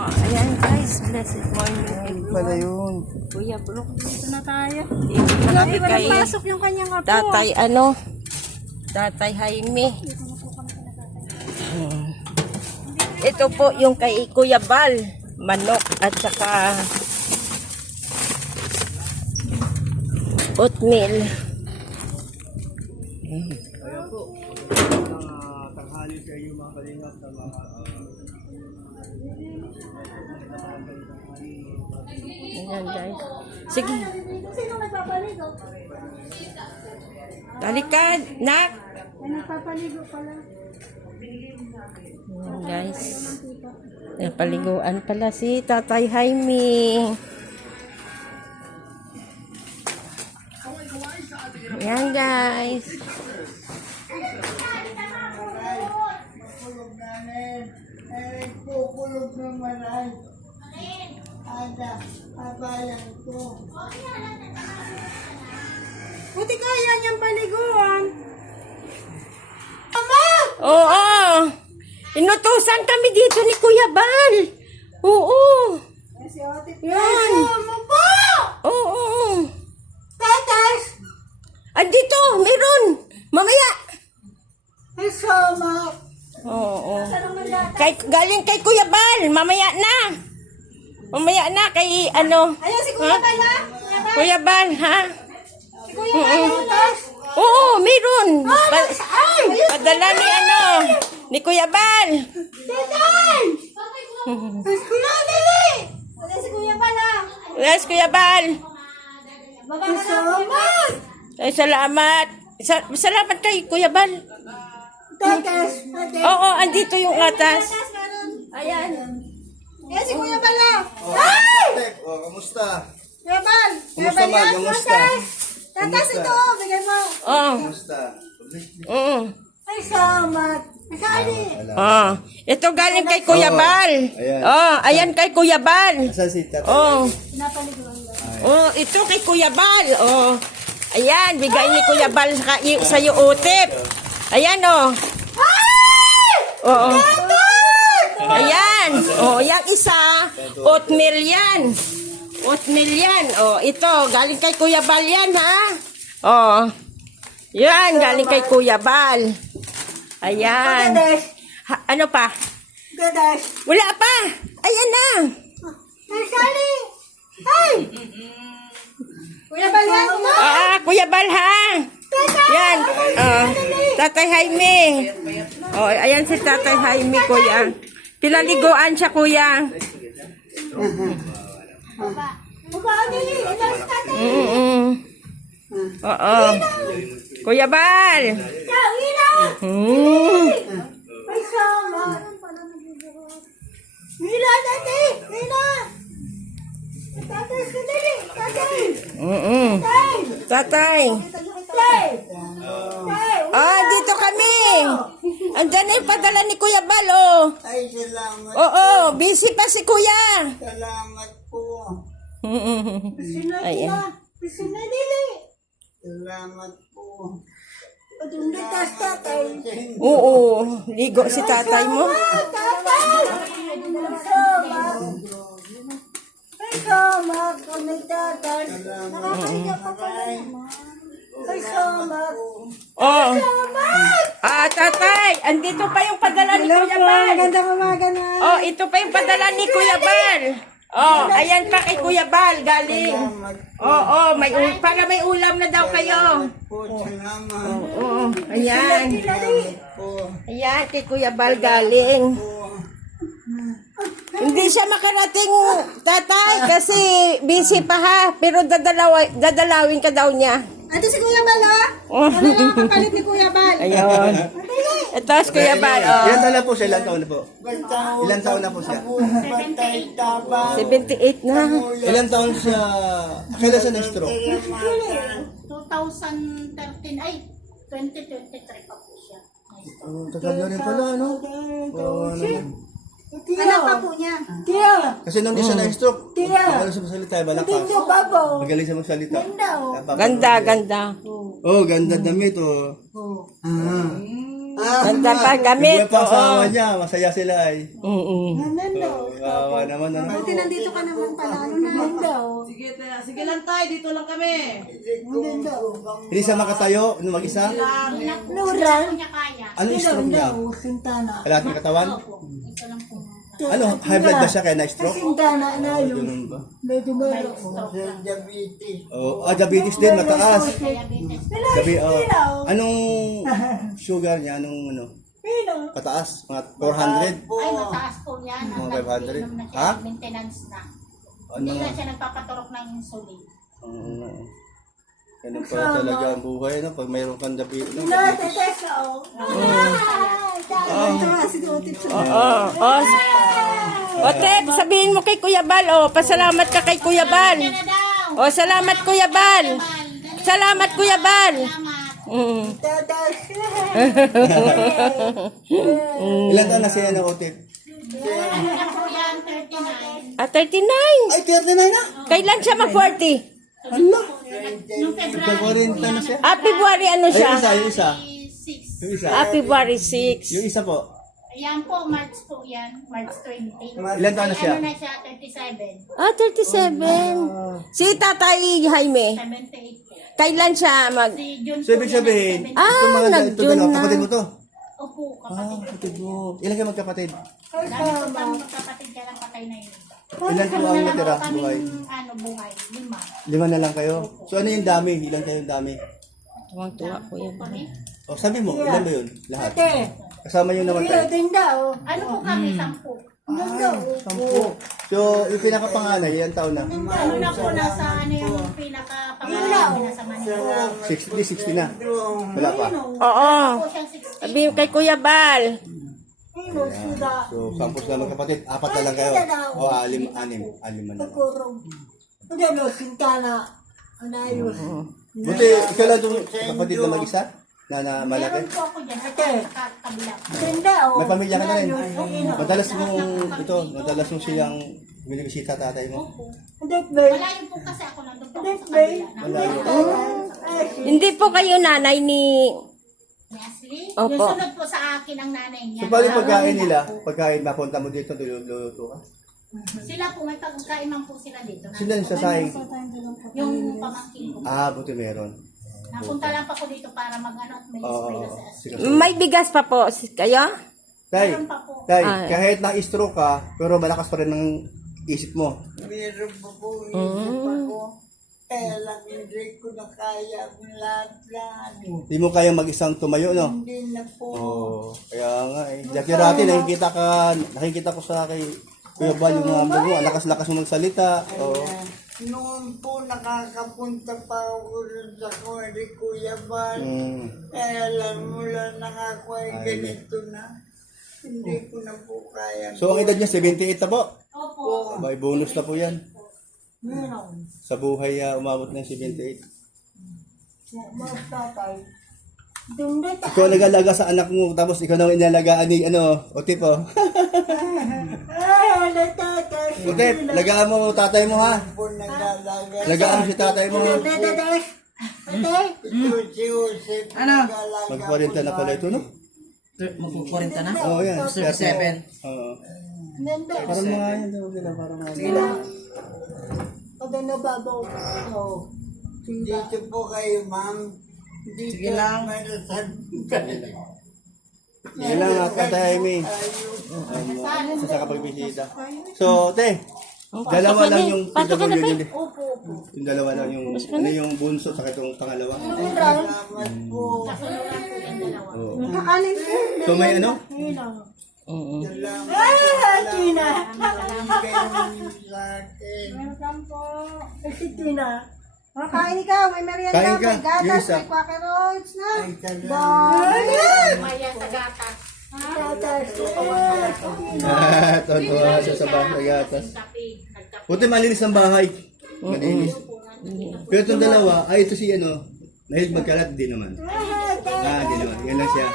Ayan guys, blessed morning everyone. Pala yun. Kuya Brooke, dito na tayo. Ay, Dito walang kay pasok yung kanyang apo. Tatay Jaime. Ito po yung kay Kuya Bal, manok at saka oatmeal. Ayan po. Tanghali sa iyo mga kalingap na mga Ayan guys. Sige. Sino nagpapaligo? Talikad, nak. Ay, nagpapaligo pala. Ayan guys. Napaliguan pala si Tatay Jaime. Ayan guys. Kulog namin. Kulog naman ay. Ada, abayan ko. Buti kaya niyang paliguan. Oo. Inutusan kami dito ni Kuya Bal. Oo. Si Ate Yan. mo po! Oo. Tatas! Andito, meron. Mamaya. Ay, sama. Oo. Saan naman data? Galing kay Kuya Bal. Mamaya na. Mamaya na kay ano. Ayun, si Kuya Ha? Bala. Kuya Bala. Kuya Bal, ha? Si Kuya Bala. Tatas. Oo, meron. Ay! Padala ni ano. Ni Kuya Bal. Tatas! Ay, Kuya Dili! Ay, si Kuya Bala. Yes, Kuya Bal. Baba ka na, Kuya Bala. Ay, salamat. Salamat kay Kuya Bal. Tatas. Oo, andito yung atas. Ayan. Ayan si Kuya Bala. Ay! Kamusta? Kuya Bal. Kuya Kumusta, Bal Mag? yan. Kumusta? Tatas ito. Bigay mo. Oo. Kamusta? Oo. Ay, salamat. Masali. Ito galing kay Kuya Bal. Ayan. Oh, ayan kay Kuya Bal. Saan si Tatay? Oh. Pinapaliguan lang. Oh, ito kay Kuya Bal. Oh. Ayan, bigay ni Kuya Bal sa iyo utip. Ayan oh. Oo. Ayan. Oh, yang isa, oatmeal yan. Oatmeal yan. Oh, ito galing kay Kuya Bal yan, ha? Oh. Yan, galing kay Kuya Bal. Ayan. Ano pa? Gadas. Wala pa. Ayan na. Masali. Ay! Kuya Bal yan. Kuya Bal, ha? Yan. Tatay Jaime. Oh, ayan si Tatay Jaime, kuya. Pinaliguan siya, kuya. Bukaan nili. Ilang tatay. Oo. Kuya Bal. Ciao, ilaw. Ay, salamat. Mila, dati. Mila. Tatay, sandali. Tatay. Tatay. Tatay. Tatay. Dito kami. Andyan na yung padala ni Kuya Bal, oh. Ay, salamat. Oo, busy pa si kuya. Salamat po. Ayan. Sinadili. Salamat po. Padundatas, tatay. Oo, ligo si tatay mo. Tatay. Salamat. Ay, salamat. Kami, tatay. Nakakahiya pa pala. Ay, salamat. Oh. Salamat. Tatay, andito pa yung padala ni Kuya Bal. Magandang umaga na. Oh, ito pa yung padala ni Kuya Bal. Oh, ayan pa kay Kuya Bal galing. Oh, para may ulam na daw kayo. Po, salamat. Oo, ayan. Po. Ayan, kay Kuya Bal galing. Hindi siya makarating, tatay, kasi busy pa ha. Pero dadalawin ka daw niya. Ito si Kuya Bal, ha? Ano lang kapalit ni Kuya Bal? Ayun. Ito si Kuya Bal. Ilan taon na po siya? Ilan taon na po? Ilan taon na po siya? 78 na. Ilan taon siya? Kailan siya na-stroke? 2013, ay, 2023 pa po siya. Tagal na rin pala, no? Oo, naman. Anak pa po niya. Kasi nung di siya na-stroke, magaling siya magsalita, malakas. Babo. Magaling siya magsalita. Ganda, ganda. Oh, ganda damit, oh. Nagpapagamit. Yung pa asawa Oo. niya, masaya sila ay. Kawawa naman. Ano? Buti nandito ka naman pala. Ano na? Daw. Sige lang tayo, dito lang kami. Hindi siya makatayo, mag-isa. Nuran. Ano yung stroke niya? Sintana. Lahat ng katawan? Ano, high blood ba siya kaya na-stroke? Sintana na yun. Ganun ba? Medyo meron. Oh, diabetes din, mataas. Anong sugar niya? Anong ano? Pataas? Mga 400? Ay, mataas po yan. Mga Ang 500? nag-inom na siya, Ha? maintenance na. Ano? Hindi na siya nagpapaturok ng insulin. Ganun pala talaga ang buhay, no? Pag mayroon kang diabetes. O, Tep, sabihin mo kay Kuya Bal, o, pasalamat ka kay Kuya Bal. Yan na daw! O, salamat Kuya Bal. Salamat Kuya Bal. Mm. Ilan taon na siya na Otip? Ano na po yan, 39. Ah, 39. Ay, 39 na! Kailan siya mag-40? Nung February po 40 na yan, siya. Ah, February ano Ay, siya? yung isa. 6. Yung isa. Ah, February 6. Yung isa po. Ayan po, March po yan. March 20. Ilan taon na siya? Ano na siya, 37. Ah, 37. Si Tatay Jaime, 78 po. kailan siya mag... Si June So, ibig po yan, sabihin, 70. Ah, ito mga ito nag-June dalawa, na. kapatid mo to? Opo, Ah, kapatid. kapatid mo. Ilan kayo magkapatid? Dami po kami magkapatid kaya lang patay na yun. Ilan po ang natira buhay? Ano, buhay. 5. 5 na lang kayo? So, ano yung dami? Ilan kayong dami? Tuwang-tuwa ko yan. Kami. O, sabi mo, ilan ba yun? Lahat? Kasama yung namatay? Ano po kami, 10. 10. So, yung pinakapanganay, ilang taon na? Ano na po, nasa ano yung pinaka-pangalan nasa Manila. 60 na. Wala pa. Oo. Po siyang 60. Sabihin kay Kuya Bal. So, 10 na magkapatid. 4 na lang kayo. O, 6, 6 na lang. Buti, ikaw lang itong kapatid na mag-isa? Na malaki? Meron po ako dyan sa kabila. May pamilya ka na rin. Madalas mo silang binibisita tatay mo. Malayo po kasi ako nandun po ako sa kabila. Malayo. Hindi po kayo nanay ni... Ni Ashley, Opo. yung sunod po sa akin ang nanay niya. So, paano yung pagkain nila? Pagkain, mapunta mo dito, luluto ka? Sila po, may pagkain man po sila dito. Sila yung sasaing. Yung pamangkin ko. Ah, buti meron. Napunta lang pa ko dito para mag-ano at may eskwela sa Ashley. Sige. May bigas pa po kayo? Tay, Meron pa po. tay, Ah. kahit na-stroke ka, pero malakas pa rin ang isip mo. Meron pa po isip ako. Kaya lang hindi ko na kaya ang lahat-lahat. Hindi mo kaya mag-isang tumayo, no? Hindi na po. Oo, kaya nga eh. Dati nakikita ko sa kay Kuya Bal yung mga mo, ang lakas-lakas mo magsalita. Oo. Noon po nakakapunta pa ako rin sa kore Kuya Bal. Kaya lang mula nakako ay ganito na. Hindi ko na po kaya. So, ang edad niya, 78 na po. Opo. May bonus na po yan. Sa buhay, umabot ng 78. Ikaw nag-alaga sa anak mo, tapos ikaw na inalagaan ni, Otip, oh. Otip, lagaan mo tatay mo, ha? Po nag-alaga. Lagaan mo si tatay mo. Ito si Joseph. Nag-alaga. Mag-40 na pala ito, no? Mag-40 na? Oo, yan. 37. Oo. Parang mga yan daw nila, parang mga Sige na. Dito po kayo, ma'am. Dito Sige lang. Marasal. Yan lang, Tatay Amy. Sa kapagbisita. So, te, dalawa lang yung PWD. Opo. Yung dalawa lang yung, yung bunso sa itong pangalawa. Salamat po. Kasunod lang po yung dalawa. Oo. So, may ano? Salamat. Kayo sa akin. Kain ikaw, may merienda, Kain ka, may gatas, yung isa. may quakeroids na. Ay, salamat. Maya sa gatas. Tontuwa siya sa bahay gatas. Kape. Nagkape. Buti malinis ang bahay. Malinis. Pero itong dalawa, ito si mahilig magkalat, di naman. Di naman. Yan lang siya.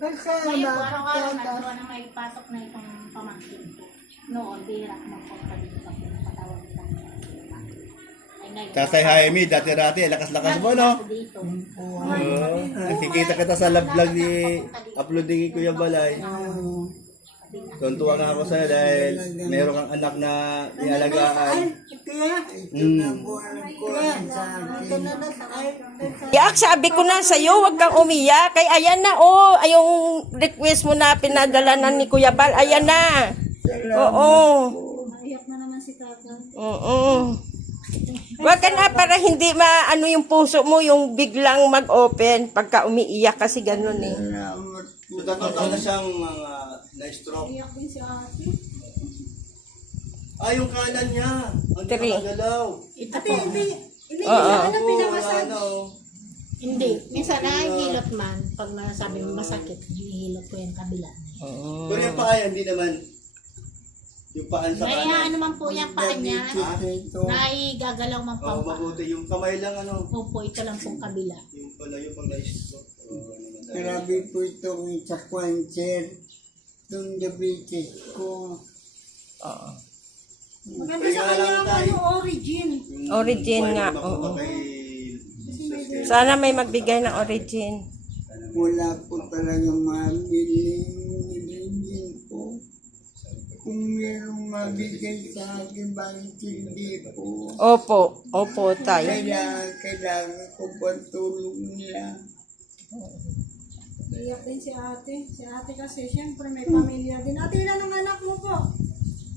Ngayon po, araw-araw nagkaroon na may pasok na itong pamangkin ko. Noon, bihira ko magpunta dito sa pinapatawag nila. Ay Tatay Jaime, dati-rati, lakas-lakas mo, no? Dito. Nakikita kita sa vlog ni upload ni Kuya Balay. Tuntua nga ako sa'yo dahil meron kang anak na ialagaan. Yak, sabi ko na sa'yo, huwag kang umiyak. Kay ayan na, yung request mo na pinadala na ni Kuya Bal, ayan na. Oo. Naiyak na naman si Tata. Oo. Huwag ka na para hindi maano yung puso mo, yung biglang mag-open pagka umiiyak kasi ganun eh. So, tatotoo na siyang mga na-stroke. Iyak din si ate. Yung kanan niya. Ang Three. nakagalaw. Ate, hindi Oo. siya alam pinakasal. Ano. Hindi. Minsan nahihilot man. Pag masabi mo masakit, hihilot ko yung kabila. Pero yung paa, hindi naman. Yung paan sa May kanan. ano man po yung paa niya. Naigagalaw man po Oo, ang paa. mabuti. Yung kamay lang, ano. Opo, ito lang pong kabila. Yung pala, yung pag na-stroke. Grabe po itong sa cancer. Itong diabetes ko. Oo. Maganda sa kanya ang ano, origin. Origin nga, oo. Sana may magbigay ng origin. Wala po talaga mabiling po. Kung mayroong mabigay sa akin, bakit hindi po? Opo, tay. Kailangan ko po ang tulong nila. Iyak din si ate. Si ate kasi, syempre may pamilya din. Ate, ilan ang anak mo po?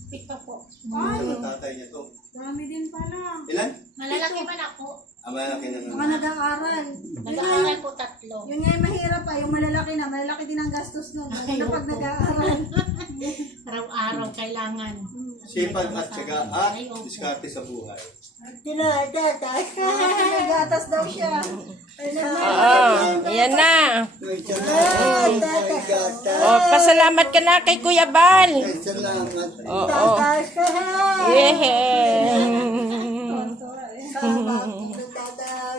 Pito po. Ay, ang tatay niya to. Dami din pala. Ilan? Malalaki man ako. Malaki na Baka nag-aaral. Nag-aaral po 3. Yun nga yung mahirap pa, yung malalaki na. Malalaki din ang gastos nun. Lalo pag nag-aaral. Araw-araw kailangan. Sipag at syaga at diskarte sa buhay. Tinatatas ka. Nagatas daw siya. Oo, yan na. Salamat. Pasalamat ka na kay Kuya Bal. Salamat. Oo. Yeah.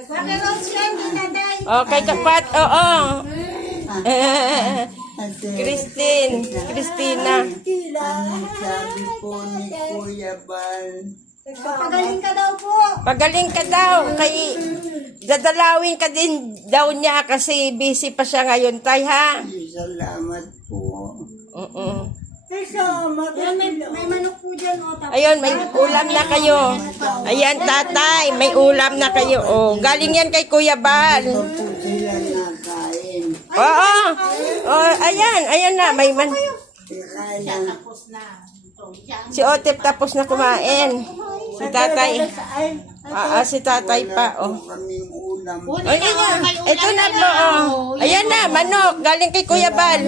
Nagaroon siya, hindi naday. Okay, kapat. Oo. Christina. Ang sabi po ni Kuya Bal, Pagaling ka daw po. Pagaling ka daw. Kay dadalawin ka din daw niya kasi busy pa siya ngayon, tay, ha? salamat po. Oo. Salamat. Yan, may manok po dyan. O, tapos. Ayun, may ulam na kayo. Ayan, tatay, may ulam na kayo. Oh, galing yan kay Kuya Bal. Po sila nakain. Oo. Oh, ayan na, may man. Kailan Tapos na. Ito, siya ang Si Otep tapos na kumain. Si tatay. Si tatay pa, oh. kaming ulam. Ayan na. Ito na po, oh. Ayan na, manok. Galing kay Kuya Bal.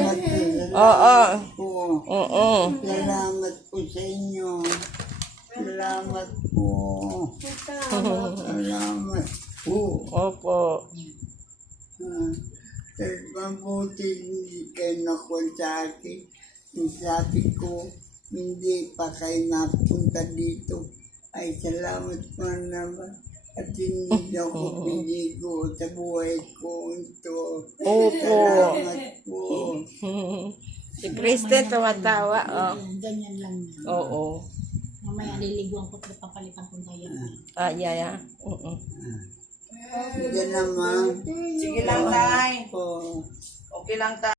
Oo. Po. Oo. Salamat po sa inyo. Salamat po. Salamat po. Opo. Mabuti hindi kayo nakuha sa akin. Ang sabi ko, hindi pa kayo napunta dito. Ay, salamat po naman. At hindi na ako pinigo sa buhay ko ito. Opo. Salamat po. Si Kristen tumatawa, oh. ganyan lang. Oo. Mamaya liliguan ko at papalitan ko ngayon. Yeah. Oo. Diyan naman. Sige lang, tay. Po. Okay lang, tay.